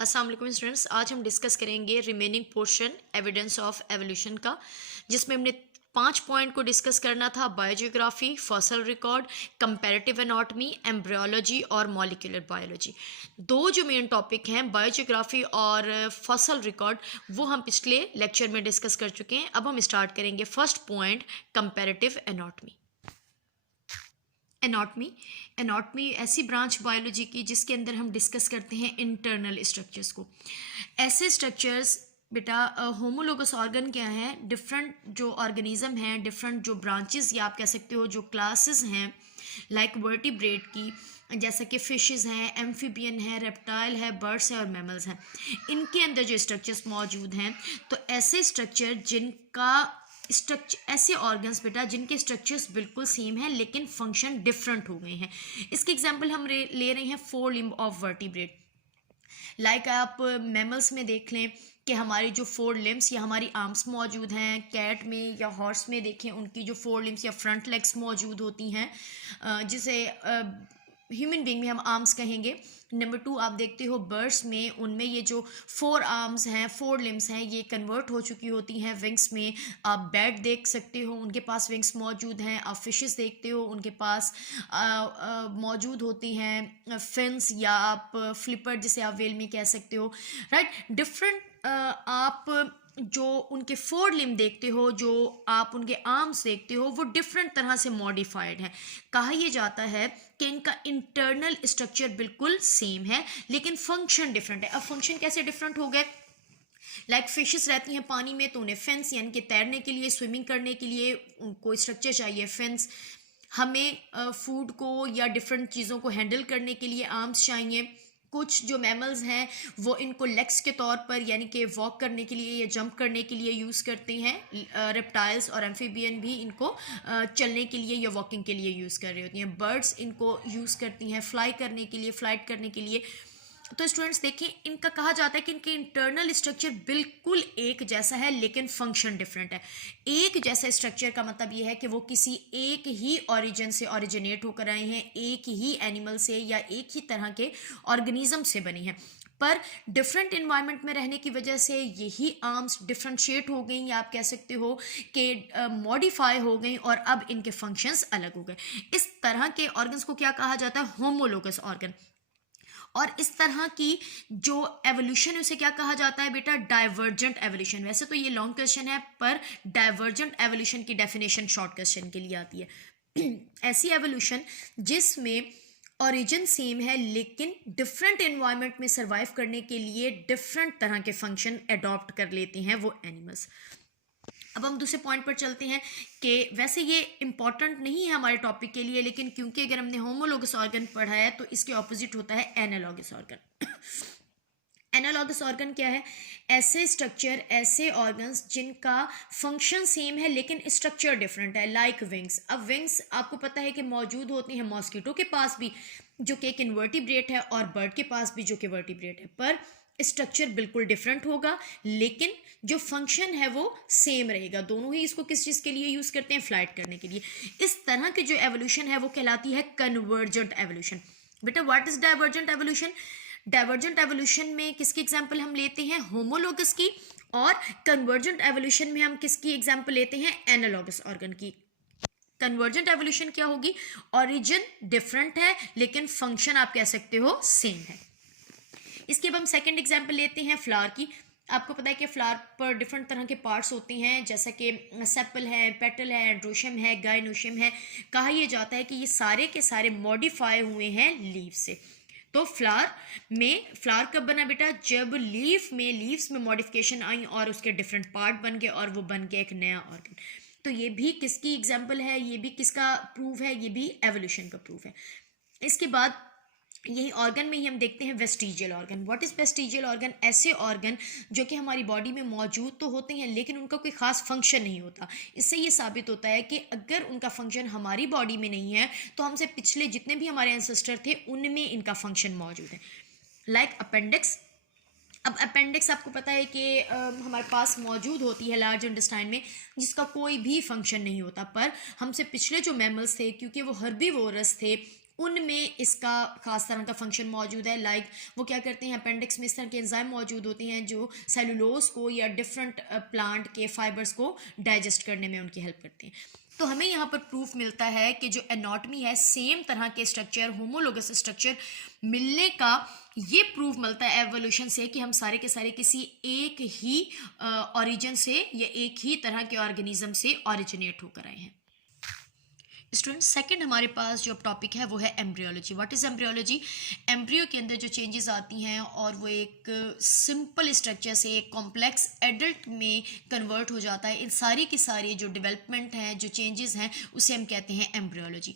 अस्सलाम वालेकुम स्टूडेंट्स, आज हम डिस्कस करेंगे remaining portion evidence of evolution का, जिसमें हमने 5 पॉइंट को डिस्कस करना था। Biogeography, fossil record, comparative anatomy, embryology और मॉलिक्यूलर बायोलॉजी। दो जो मेन टॉपिक हैं बायोजियोग्राफी और फॉसल रिकॉर्ड, वो हम पिछले लेक्चर में डिस्कस कर चुके हैं। अब हम स्टार्ट करेंगे first point, comparative anatomy. Anatomy ऐसी ब्रांच बायोलॉजी की जिसके अंदर हम डिस्कस करते हैं इंटरनल स्ट्रक्चर्स को। ऐसे स्ट्रक्चर्स बेटा होमोलोगस ऑर्गन क्या है, डिफरेंट जो ऑर्गेनिज्म हैं, डिफरेंट जो ब्रांचेस या आप कह सकते हो जो क्लासेस हैं, लाइक वर्टिब्रेट की, जैसे कि फिशेस हैं, एम्फीबियन है, रेप्टाइल है, बर्ड्स हैं और मैमल्स हैं, इनके अंदर जो स्ट्रक्चर्स मौजूद हैं। तो ऐसे स्ट्रक्चर जिनका स्ट्रक्चर, ऐसे ऑर्गन्स बेटा जिनके स्ट्रक्चर्स बिल्कुल सेम हैं लेकिन फंक्शन डिफरेंट हो गए हैं। इसके एग्जांपल हम ले रहे हैं 4 लिम्ब ऑफ वर्टिब्रेट। लाइक आप मैमल्स में देख लें कि हमारी जो 4 लिम्स या हमारी आर्म्स मौजूद हैं, कैट में या हॉर्स में देखें उनकी जो 4 लिम्स या फ्रंट लेग्स मौजूद होती हैं, जिसे ह्यूमन बीइंग में हम आर्म्स कहेंगे। नंबर 2 आप देखते हो बर्ड्स में, उनमें ये जो 4 आर्म्स हैं, 4 लिम्स हैं, ये कन्वर्ट हो चुकी होती हैं विंग्स में। आप बैट देख सकते हो, उनके पास विंग्स मौजूद हैं। आप फिशेस देखते हो, उनके पास मौजूद होती हैं फिन्स, या आप फ्लिपर जिसे आप वेल में कह सकते हो, राइट। डिफरेंट आप जो उनके 4 लिम्ब देखते हो, जो आप उनके आर्म्स देखते हो, वो डिफरेंट तरह से मॉडिफाइड है। कहा यह जाता है कि इनका इंटरनल स्ट्रक्चर बिल्कुल सेम है लेकिन फंक्शन डिफरेंट है। अब फंक्शन कैसे डिफरेंट हो गए? लाइक फिशेस रहती हैं पानी में, तो उन्हें फिन्स यानी कि तैरने के लिए, स्विमिंग करने के लिए उनको स्ट्रक्चर चाहिए फिन्स। हमें फूड को या डिफरेंट चीज़ों को हैंडल करने के लिए आर्म्स चाहिए। कुछ जो मैमल्स हैं वो इनको लेग्स के तौर पर यानी कि वॉक करने के लिए या जंप करने के लिए यूज़ करते हैं। रेप्टाइल्स और एम्फीबियन भी इनको चलने के लिए या वॉकिंग के लिए यूज़ कर रही होती हैं। बर्ड्स इनको यूज़ करती हैं फ्लाई करने के लिए, फ्लाइट करने के लिए। तो स्टूडेंट्स देखिए, इनका कहा जाता है कि इनके इंटरनल स्ट्रक्चर बिल्कुल एक जैसा है लेकिन फंक्शन डिफरेंट है। एक जैसा स्ट्रक्चर का मतलब ये है कि वो किसी एक ही ओरिजिन से ओरिजिनेट होकर आए हैं, एक ही एनिमल से या एक ही तरह के ऑर्गेनिज्म से बने हैं, पर डिफरेंट इन्वायरमेंट में रहने की वजह से यही आर्म्स डिफरेंशिएट हो गई, या आप कह सकते हो कि मॉडिफाई हो गई और अब इनके फंक्शंस अलग हो गए। इस तरह के ऑर्गन्स को क्या कहा जाता है? Homologous organ. और इस तरह की जो एवोल्यूशन है उसे क्या कहा जाता है बेटा? Divergent evolution. वैसे तो ये लॉन्ग क्वेश्चन है, पर डाइवर्जेंट एवोल्यूशन की डेफिनेशन शॉर्ट क्वेश्चन के लिए आती है। ऐसी एवोल्यूशन जिसमें ओरिजिन सेम है लेकिन डिफरेंट एनवायरनमेंट में सर्वाइव करने के लिए डिफरेंट तरह के फंक्शन अडॉप्ट कर लेते हैं वो एनिमल्स। अब हम दूसरे पॉइंट पर चलते हैं कि वैसे ये इंपॉर्टेंट नहीं है हमारे टॉपिक के लिए, लेकिन क्योंकि अगर हमने होमोलोगस ऑर्गन पढ़ा है तो इसके ऑपोजिट होता है एनालॉगस ऑर्गन। एनालॉगस ऑर्गन क्या है? ऐसे स्ट्रक्चर, ऐसे ऑर्गन्स जिनका फंक्शन सेम है लेकिन स्ट्रक्चर डिफरेंट है, लाइक विंग्स। अब विंग्स आपको पता है कि मौजूद होती हैं मॉस्किटो के पास भी, जो कि एक इनवर्टिब्रेट है, और बर्ड के पास भी, जो कि वर्टिब्रेट है, पर स्ट्रक्चर बिल्कुल डिफरेंट होगा लेकिन जो फंक्शन है वो सेम रहेगा। दोनों ही इसको किस चीज़ के लिए यूज़ करते हैं? फ्लाइट करने के लिए। इस तरह की जो एवोल्यूशन है वो कहलाती है कन्वर्जेंट एवोल्यूशन। बेटा what is divergent evolution? Divergent evolution में किसकी एग्जांपल हम लेते हैं? होमोलोगस की। और कन्वर्जेंट एवोल्यूशन में हम किसकी एग्जांपल लेते हैं? एनालॉगस ऑर्गन की। कन्वर्जेंट एवोल्यूशन क्या होगी? ओरिजिन डिफरेंट है लेकिन फंक्शन आप कह सकते हो सेम है। इसके बाद हम सेकंड एग्जांपल लेते हैं फ्लावर की। आपको पता है कि फ्लावर पर डिफरेंट तरह के पार्ट्स होते हैं, जैसा कि सेपल है, पेटल है, एंड्रोशियम है, गाइनोशियम है। कहा यह जाता है कि ये सारे के सारे मॉडिफाई हुए हैं लीव से। तो फ्लावर कब बना बेटा? जब लीव्स में मॉडिफिकेशन आई और उसके डिफरेंट पार्ट बन गए और वो बन गया एक नया ऑर्गन। तो ये भी किसकी एग्जाम्पल है? ये भी किसका प्रूफ है? ये भी एवोल्यूशन का प्रूफ है। इसके बाद यही ऑर्गन में ही हम देखते हैं vestigial organ. What is vestigial organ? ऐसे ऑर्गन जो कि हमारी बॉडी में मौजूद तो होते हैं लेकिन उनका कोई खास फंक्शन नहीं होता। इससे ये साबित होता है कि अगर उनका फंक्शन हमारी बॉडी में नहीं है तो हमसे पिछले जितने भी हमारे एंसेस्टर थे उनमें इनका फंक्शन मौजूद है। Like appendix. अब अपेंडिक्स आपको पता है कि हमारे पास मौजूद होती है लार्ज इंटेस्टाइन में, जिसका कोई भी फंक्शन नहीं होता, पर हमसे पिछले जो मैमल्स थे क्योंकि वो हर्बीवोरस थे उनमें इसका खास तरह का फंक्शन मौजूद है। लाइक वो क्या करते हैं, अपेंडिक्स में इस तरह के एंजाइम मौजूद होते हैं जो सेलुलोज को या डिफरेंट प्लांट के फाइबर्स को डाइजेस्ट करने में उनकी हेल्प करते हैं। तो हमें यहाँ पर प्रूफ मिलता है कि जो एनाटॉमी है, सेम तरह के स्ट्रक्चर, होमोलोगस स्ट्रक्चर मिलने का ये प्रूफ मिलता है एवोल्यूशन से कि हम सारे के सारे किसी एक ही ओरिजिन से या एक ही तरह के ऑर्गेनिज्म से ओरिजिनेट होकर आए हैं। स्टूडेंट, सेकंड हमारे पास जो टॉपिक है वो है embryology. What is embryology? Embryo के अंदर जो चेंजेस आती हैं और वो एक सिंपल स्ट्रक्चर से एक कॉम्प्लेक्स एडल्ट में कन्वर्ट हो जाता है, इन सारी की सारी जो डेवलपमेंट हैं, जो चेंजेस हैं, उसे हम कहते हैं एम्ब्रियोलॉजी।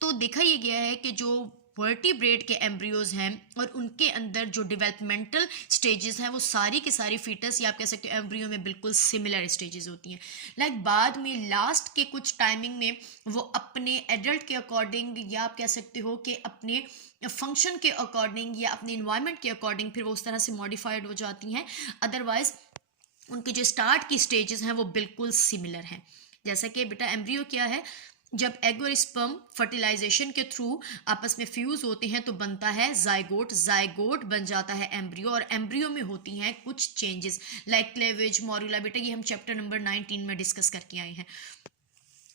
तो देखा ये गया है कि जो वर्टिब्रेट के एम्ब्रियोज हैं और उनके अंदर जो डेवलपमेंटल स्टेजेस हैं वो सारी की सारी फीटस या आप कह सकते हो एम्ब्रियो में बिल्कुल सिमिलर स्टेजेस होती हैं। लाइक बाद में लास्ट के कुछ टाइमिंग में वो अपने एडल्ट के अकॉर्डिंग या आप कह सकते हो कि अपने फंक्शन के अकॉर्डिंग या अपने इन्वायरमेंट के अकॉर्डिंग फिर वो उस तरह से मॉडिफाइड हो जाती हैं। अदरवाइज उनके जो स्टार्ट की स्टेजेस हैं वो बिल्कुल सिमिलर हैं। जैसा कि बेटा एम्ब्रियो क्या है, जब एग और स्पर्म फर्टिलाइजेशन के थ्रू आपस में फ्यूज होते हैं तो बनता है जाइगोट, जाइगोट बन जाता है एम्ब्रियो, और एम्ब्रियो में होती हैं कुछ चेंजेस लाइक क्लेवेज, मॉरुला। बेटा ये हम चैप्टर नंबर 19 में डिस्कस करके आए हैं।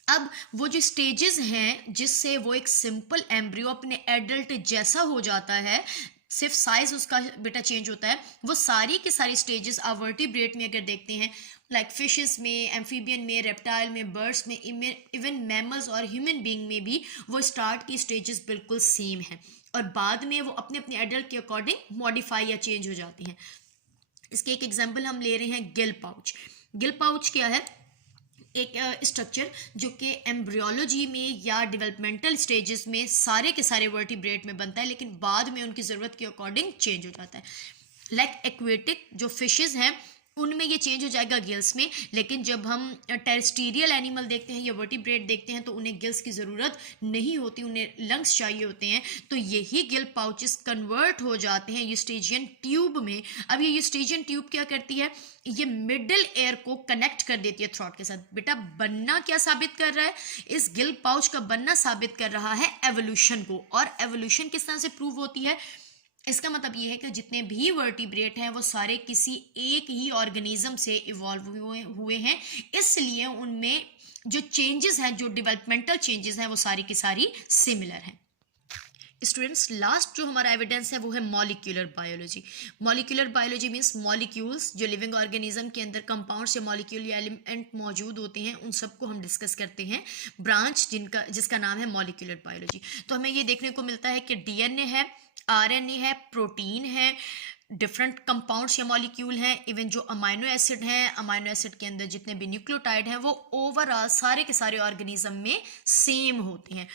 अब वो जो स्टेजेस हैं जिससे वो एक सिंपल एम्ब्रियो अपने एडल्ट जैसा हो जाता है, सिर्फ साइज उसका बेटा चेंज होता है, वो सारी की सारी स्टेजेस आप वर्टिब्रेट में अगर देखते हैं, लाइक फिशेस में, एम्फीबियन में, रेप्टाइल में, बर्ड्स में, इवन मैमल्स और ह्यूमन बीइंग में भी वो स्टार्ट की स्टेजेस बिल्कुल सेम हैं और बाद में वो अपने अपने एडल्ट के अकॉर्डिंग मॉडिफाई या चेंज हो जाती हैं। इसके एक एग्जाम्पल हम ले रहे हैं गिल पाउच। गिल पाउच क्या है? एक स्ट्रक्चर जो कि एम्ब्रियोलॉजी में या डेवलपमेंटल स्टेजेस में सारे के सारे वर्टिब्रेट में बनता है, लेकिन बाद में उनकी ज़रूरत के अकॉर्डिंग चेंज हो जाता है। लाइक एक्वेटिक जो फिशेस हैं उनमें ये चेंज हो जाएगा गिल्स में, लेकिन जब हम टेरेस्टेरियल एनिमल देखते हैं या वर्टिब्रेट देखते हैं तो उन्हें गिल्स की ज़रूरत नहीं होती, उन्हें लंग्स चाहिए होते हैं। तो यही गिल पाउचेस कन्वर्ट हो जाते हैं यूस्टेजियन ट्यूब में। अब ये यूस्टेजियन ट्यूब क्या करती है? ये मिडल एयर को कनेक्ट कर देती है थ्रॉट के साथ। बेटा बनना क्या साबित कर रहा है? इस गिल पाउच का बनना साबित कर रहा है एवोल्यूशन को। और एवोल्यूशन किस तरह से प्रूव होती है? इसका मतलब ये है कि जितने भी वर्टिब्रेट हैं वो सारे किसी एक ही ऑर्गेनिज्म से इवॉल्व हुए हैं, इसलिए उनमें जो चेंजेस हैं, जो डेवलपमेंटल चेंजेस हैं, वो सारी की सारी सिमिलर हैं। स्टूडेंट्स, लास्ट जो हमारा एविडेंस है वो है molecular biology. Molecular biology means molecules, जो लिविंग ऑर्गेनिज्म के अंदर कंपाउंड्स या मॉलिक्यूल या एलिमेंट मौजूद होते हैं, उन सबको हम डिस्कस करते हैं ब्रांच जिसका नाम है मॉलिक्यूलर बायोलॉजी। तो हमें ये देखने को मिलता है कि डीएनए है, आरएनए है, प्रोटीन है, डिफरेंट कंपाउंड्स या मॉलिक्यूल हैं, इवन जो अमाइनो एसिड हैं, अमाइनो एसिड के अंदर जितने भी न्यूक्लियोटाइड हैं वो ओवरऑल सारे के सारे ऑर्गेनिज्म में सेम होते हैं।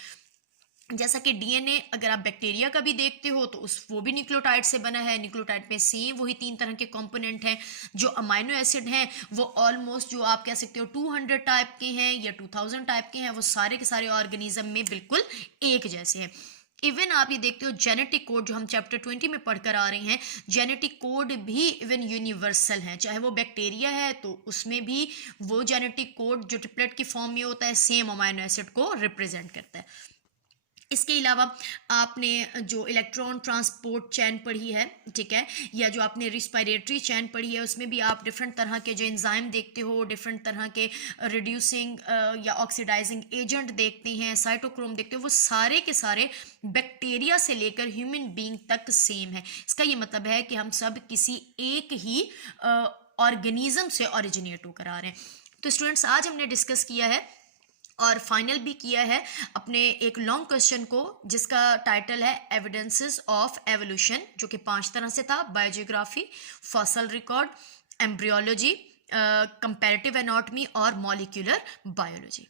जैसा कि डीएनए अगर आप बैक्टीरिया का भी देखते हो तो वो भी न्यूक्लियोटाइड से बना है। न्यूक्लियोटाइड में सेम वही 3 तरह के कंपोनेंट हैं। जो अमाइनो एसिड हैं वो ऑलमोस्ट जो आप कह सकते हो 200 टाइप के हैं या 2000 टाइप के हैं, वो सारे के सारे ऑर्गेनिज्म में बिल्कुल एक जैसे हैं। इवन आप ये देखते हो जेनेटिक कोड जो हम चैप्टर 20 में पढ़कर आ रहे हैं, जेनेटिक कोड भी इवन यूनिवर्सल है। चाहे वो बैक्टीरिया है तो उसमें भी वो जेनेटिक कोड जो ट्रिपलेट की फॉर्म में होता है सेम अमाइनो एसिड को रिप्रेजेंट करता है। इसके अलावा आपने जो इलेक्ट्रॉन ट्रांसपोर्ट चैन पढ़ी है, ठीक है, या जो आपने रिस्पायरेटरी चैन पढ़ी है, उसमें भी आप डिफरेंट तरह के जो एंजाइम देखते हो, डिफरेंट तरह के रिड्यूसिंग या ऑक्सीडाइजिंग एजेंट देखते हैं, साइटोक्रोम देखते हो, वो सारे के सारे बैक्टीरिया से लेकर ह्यूमन बीइंग तक सेम है। इसका ये मतलब है कि हम सब किसी एक ही ऑर्गेनिज्म से ओरिजिनेट होकर आ रहे हैं। तो स्टूडेंट्स, आज हमने डिस्कस किया है और फाइनल भी किया है अपने एक लॉन्ग क्वेश्चन को जिसका टाइटल है एविडेंसेस ऑफ एवोल्यूशन, जो कि 5 तरह से था: biogeography, fossil record, embryology, comparative anatomy और मॉलिक्यूलर बायोलॉजी।